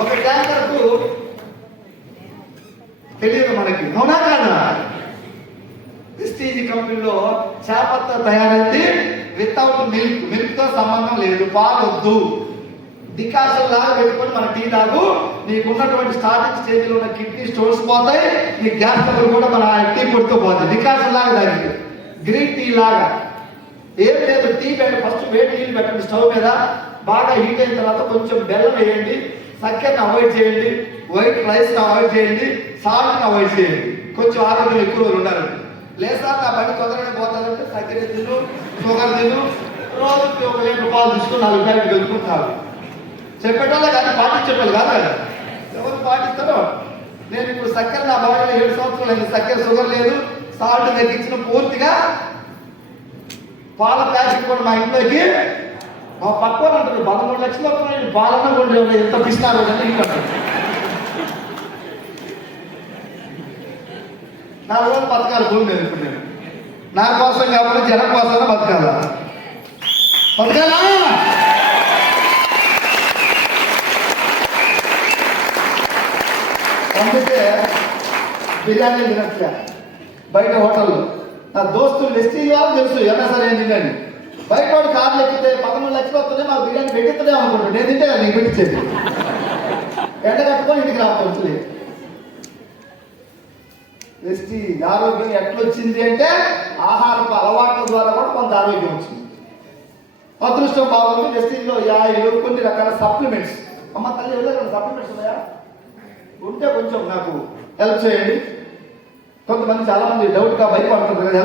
ఒక ట్యాంకర్కు తెలియదు మనకి, అవునా కాదా? ప్రెస్టీజ్ కంపెనీలో చేపత్త తయారైంది వితౌట్ మిల్క్, మిల్క్ తో సంబంధం లేదు, పాలు వద్దు, డికాషన్ లాగా పెట్టుకొని మన టీ తాగు, నీకున్నటువంటి స్టార్టింగ్ స్టేజ్ లో ఉన్న కిడ్నీ స్టోన్స్ పోతాయి, నీ గ్యాస్ ట్రబుల్ కూడా మన టీ పొడితో పోతాయి. డికాషన్ లాగా తాగింది, గ్రీన్ టీ లాగా ఏం లేదు. టీ పెట్టండి, ఫస్ట్ వేడి నీళ్ళు పెట్టండి స్టవ్ మీద, బాగా హీట్ అయిన తర్వాత కొంచెం బెల్లం వేయండి, చక్కెరని అవాయిడ్ చేయండి, వైట్ రైస్ని అవాయిడ్ చేయండి, సాల్ట్ని అవాయిడ్ చేయండి, కొంచెం ఆరోగ్యం ఎక్కువ రోజులు ఉండాలండి. లేదా నా పని తొందరగా పోతానంటే చక్కెర తిను, షుగర్ తిను, రోజుకి 1 లీటర్ పాలు తీసుకుని 4 ప్యాకెట్లు వెళ్తుకుంటున్నారు. చెప్పేటోళ్ళే కానీ పాటించేటోళ్ళు కాదు కదా. ఎవరు పాటిస్తారో? నేను ఇప్పుడు చక్కెర నా బాడీలో 7 సంవత్సరాలు అయింది, చక్కెర షుగర్ లేదు, సాల్ట్ తగ్గించిన పూర్తిగా. పాల ప్యాకెట్ కూడా మా ఇంట్లోకి మా పక్కన అంటారు 13 లక్షల రూపాయలు పాలన కొండే ఎంత పిస్తారు అని ఇంకంటారు. 4 రోజులు బతకాలి భూమి మీద. ఇప్పుడు నేను నా కోసం కాబట్టి జనం కోసం బతకాలా? బతకాలా? అందుకే బిర్యానీ తినట్లే బయట హోటల్లో. నా దోస్తులు వెస్టీజ్ వాళ్ళు తెలుసు ఏమైనా సరే ఏం తిన్నాను. బయట వాడు కార్లు ఎక్కితే 13 లక్షలు వస్తున్నాయి, మాకు బిర్యానీ పెట్టిస్తుందే అనుకుంటాడు. నేను తింటే కదా నీకు పెట్టించేది. ఎండ కట్టుకొని ఇంటికి రావచ్చు. వెస్టీజ్ ఆరోగ్యం ఎట్లొచ్చింది అంటే ఆహారపు అలవాట్ల ద్వారా కూడా కొంత ఆరోగ్యం వచ్చింది. అదృష్టం బాగుంది. వెస్టీజ్లో యాయిలు, కొన్ని రకాల సప్లిమెంట్స్. అమ్మ తల్లి ఎవరైనా సప్లిమెంట్స్ ఉన్నాయా? ఉంటే కొంచెం నాకు హెల్ప్ చేయండి. కొంతమంది చాలా మంది డౌట్గా భయపడుతుంది కదా.